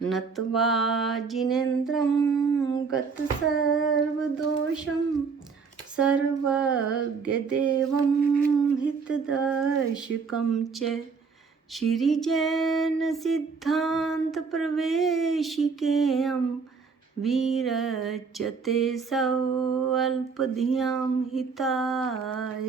नत्वा जिनेन्द्रं गतसर्वदोषं सर्वज्ञदेवं हितदर्शकं च श्रीजैनसिद्धान्तप्रवेशिकेयं विरच्यते स्वल्पधियां हिताय।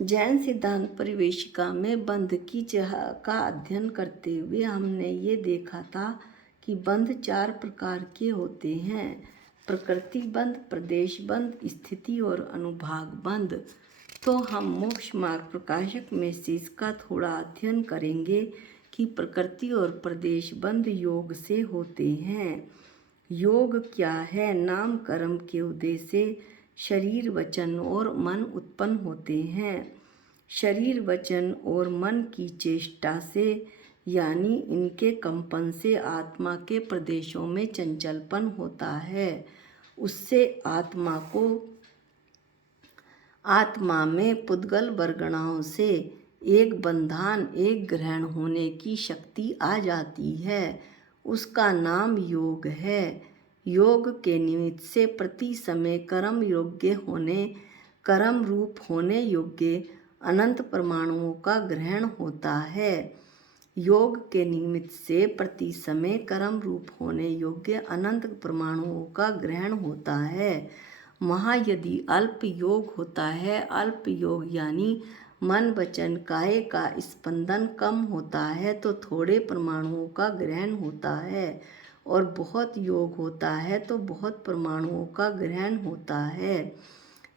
जैन सिद्धांत परिवेशिका में बंध की चाह का अध्ययन करते हुए हमने ये देखा था कि बंध 4 प्रकार के होते हैं: प्रकृति बंध, प्रदेश बंध, स्थिति और अनुभाग बंध। तो हम मोक्ष मार्ग प्रकाशक में से इसका थोड़ा अध्ययन करेंगे कि प्रकृति और प्रदेश बंध योग से होते हैं। योग क्या है? नाम कर्म के उदय से शरीर, वचन और मन उत्पन्न होते हैं। शरीर, वचन और मन की चेष्टा से यानी इनके कंपन से आत्मा के प्रदेशों में चंचलपन होता है। उससे आत्मा में पुद्गल वर्गणाओं से एक बंधन, एक ग्रहण होने की शक्ति आ जाती है। उसका नाम योग है। योग के निमित्त से प्रति समय कर्म रूप होने योग्य अनंत परमाणुओं का ग्रहण होता है। योग के निमित्त से प्रति समय कर्म रूप होने योग्य अनंत परमाणुओं का ग्रहण होता है। यदि अल्प योग होता है, अल्प योग यानी मन, वचन, काय का स्पंदन कम होता है तो थोड़े परमाणुओं का ग्रहण होता है, और बहुत योग होता है तो बहुत परमाणुओं का ग्रहण होता है।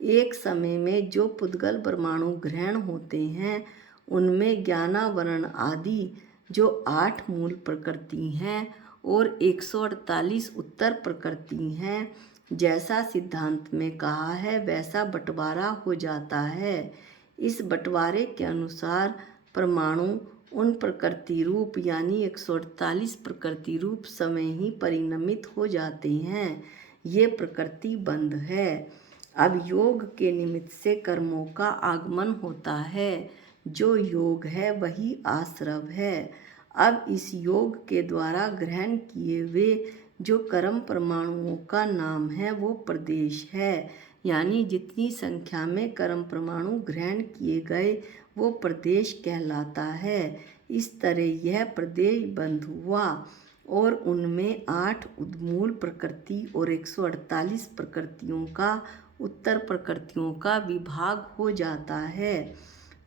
एक समय में जो पुद्गल परमाणु ग्रहण होते हैं उनमें ज्ञानावरण आदि जो 8 मूल प्रकृति हैं और 148 उत्तर प्रकृति हैं, जैसा सिद्धांत में कहा है वैसा बंटवारा हो जाता है। इस बंटवारे के अनुसार परमाणु उन प्रकृति रूप यानी 148 प्रकृति रूप समय ही परिणमित हो जाते हैं। ये प्रकृति बंध है। अब योग के निमित्त से कर्मों का आगमन होता है। जो योग है वही आश्रव है। अब इस योग के द्वारा ग्रहण किए हुए जो कर्म परमाणुओं का नाम है वो प्रदेश है, यानी जितनी संख्या में कर्म परमाणु ग्रहण किए गए वो प्रदेश कहलाता है। इस तरह यह प्रदेश बंध हुआ और उनमें 8 उद्मूल प्रकृति और 148 प्रकृतियों का उत्तर प्रकृतियों का विभाग हो जाता है।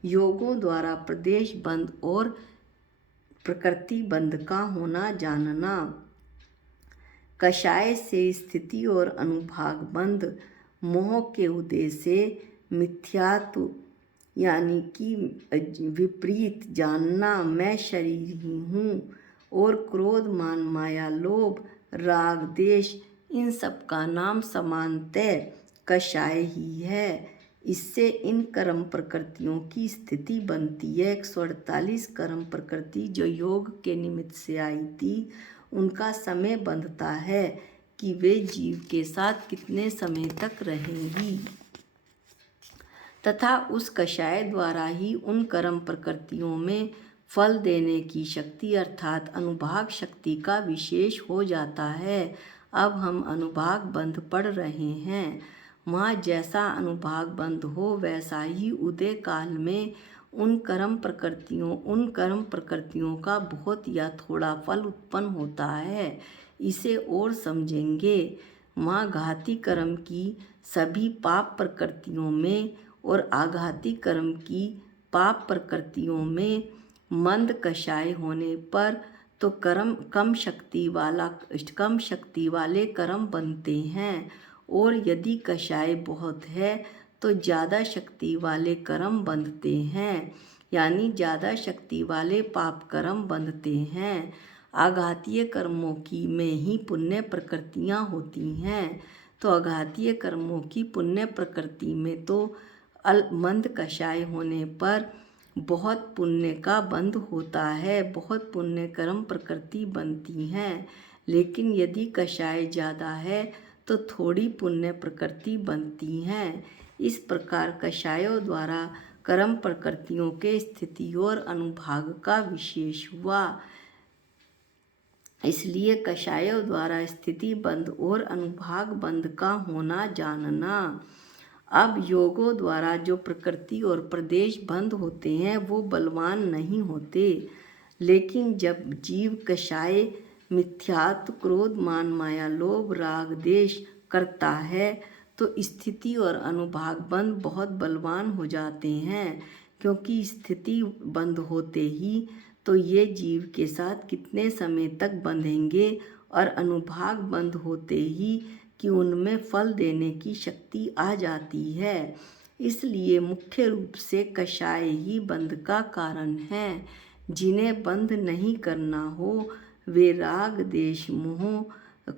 योगों द्वारा प्रदेश बंध और प्रकृति बंध का होना जानना। कषाय से स्थिति और अनुभाग बंध मोह के उदय से मिथ्यात्व यानी कि विपरीत जानना, मैं शरीर ही हूँ, और क्रोध, मान, माया, लोभ, राग, देश, इन सब का नाम समानतः कषाय ही है। इससे इन कर्म प्रकृतियों की स्थिति बनती है। 148 कर्म प्रकृति जो योग के निमित्त से आई थी उनका समय बंधता है कि वे जीव के साथ कितने समय तक रहेंगी, तथा उस कषाय द्वारा ही उन कर्म प्रकृतियों में फल देने की शक्ति अर्थात अनुभाग शक्ति का विशेष हो जाता है। अब हम अनुभाग बंध पढ़ रहे हैं। वहाँ जैसा अनुभाग बंध हो वैसा ही उदय काल में उन कर्म प्रकृतियों का बहुत या थोड़ा फल उत्पन्न होता है। इसे और समझेंगे। वहाँ घाती कर्म की सभी पाप प्रकृतियों में और आघाती कर्म की पाप प्रकृतियों में मंद कषाय होने पर तो कम शक्ति वाले कर्म बनते हैं, और यदि कषाय बहुत है तो ज़्यादा शक्ति वाले कर्म बनते हैं, यानी ज़्यादा शक्ति वाले पाप कर्म बनते हैं। आघातीय कर्मों की में ही पुण्य प्रकृतियाँ होती हैं, तो आघातीय कर्मों की पुण्य प्रकृति में तो मंद कषाय होने पर बहुत पुण्य का बंध होता है, बहुत पुण्य कर्म प्रकृति बनती हैं। लेकिन यदि कषाय ज़्यादा है तो थोड़ी पुण्य प्रकृति बनती हैं। इस प्रकार कषायों द्वारा कर्म प्रकृतियों के स्थिति और अनुभाग का विशेष हुआ। इसलिए कषायों द्वारा स्थिति बंध और अनुभाग बंध का होना जानना। अब योगों द्वारा जो प्रकृति और प्रदेश बंध होते हैं वो बलवान नहीं होते, लेकिन जब जीव कषाय मिथ्यात्व क्रोध मान माया लोभ राग देश करता है तो स्थिति और अनुभाग बंध बहुत बलवान हो जाते हैं, क्योंकि स्थिति बंद होते ही तो ये जीव के साथ कितने समय तक बंधेंगे और अनुभाग बंद होते ही कि उनमें फल देने की शक्ति आ जाती है। इसलिए मुख्य रूप से कषाय ही बंध का कारण है। जिन्हें बंद नहीं करना हो वे राग देश मोह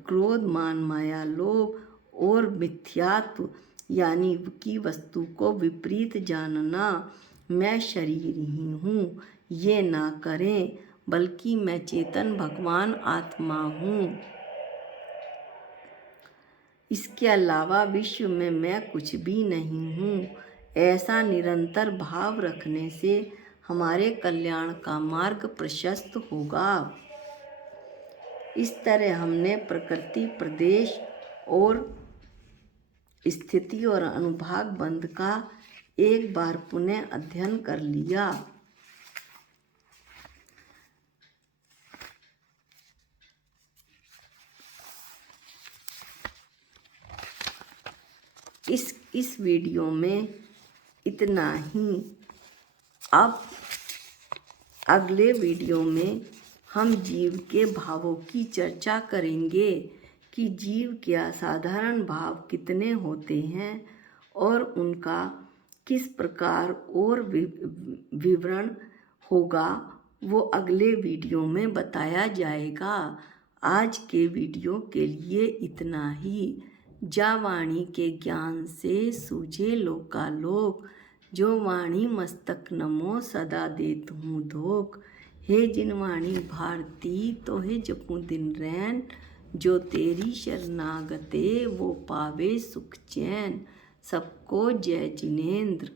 क्रोध मान माया लोभ और मिथ्यात्व यानी की वस्तु को विपरीत जानना, मैं शरीर ही हूँ, ये ना करें, बल्कि मैं चेतन भगवान आत्मा हूँ। इसके अलावा विश्व में मैं कुछ भी नहीं हूँ। ऐसा निरंतर भाव रखने से हमारे कल्याण का मार्ग प्रशस्त होगा। इस तरह हमने प्रकृति प्रदेश और स्थिति और अनुभाग बंध का एक बार पुनः अध्ययन कर लिया। इस वीडियो में इतना ही। अब अगले वीडियो में हम जीव के भावों की चर्चा करेंगे कि जीव के असाधारण भाव कितने होते हैं और उनका किस प्रकार और विवरण होगा वो अगले वीडियो में बताया जाएगा। आज के वीडियो के लिए इतना ही। जा वाणी के ज्ञान से सूझे लोकालोक, जो वाणी मस्तक नमो सदा देत हूँ धोख। हे जिन वाणी भारती तो हे जपू दिन रैन, जो तेरी शरणागते वो पावे सुख चैन। सबको जय जिनेंद्र।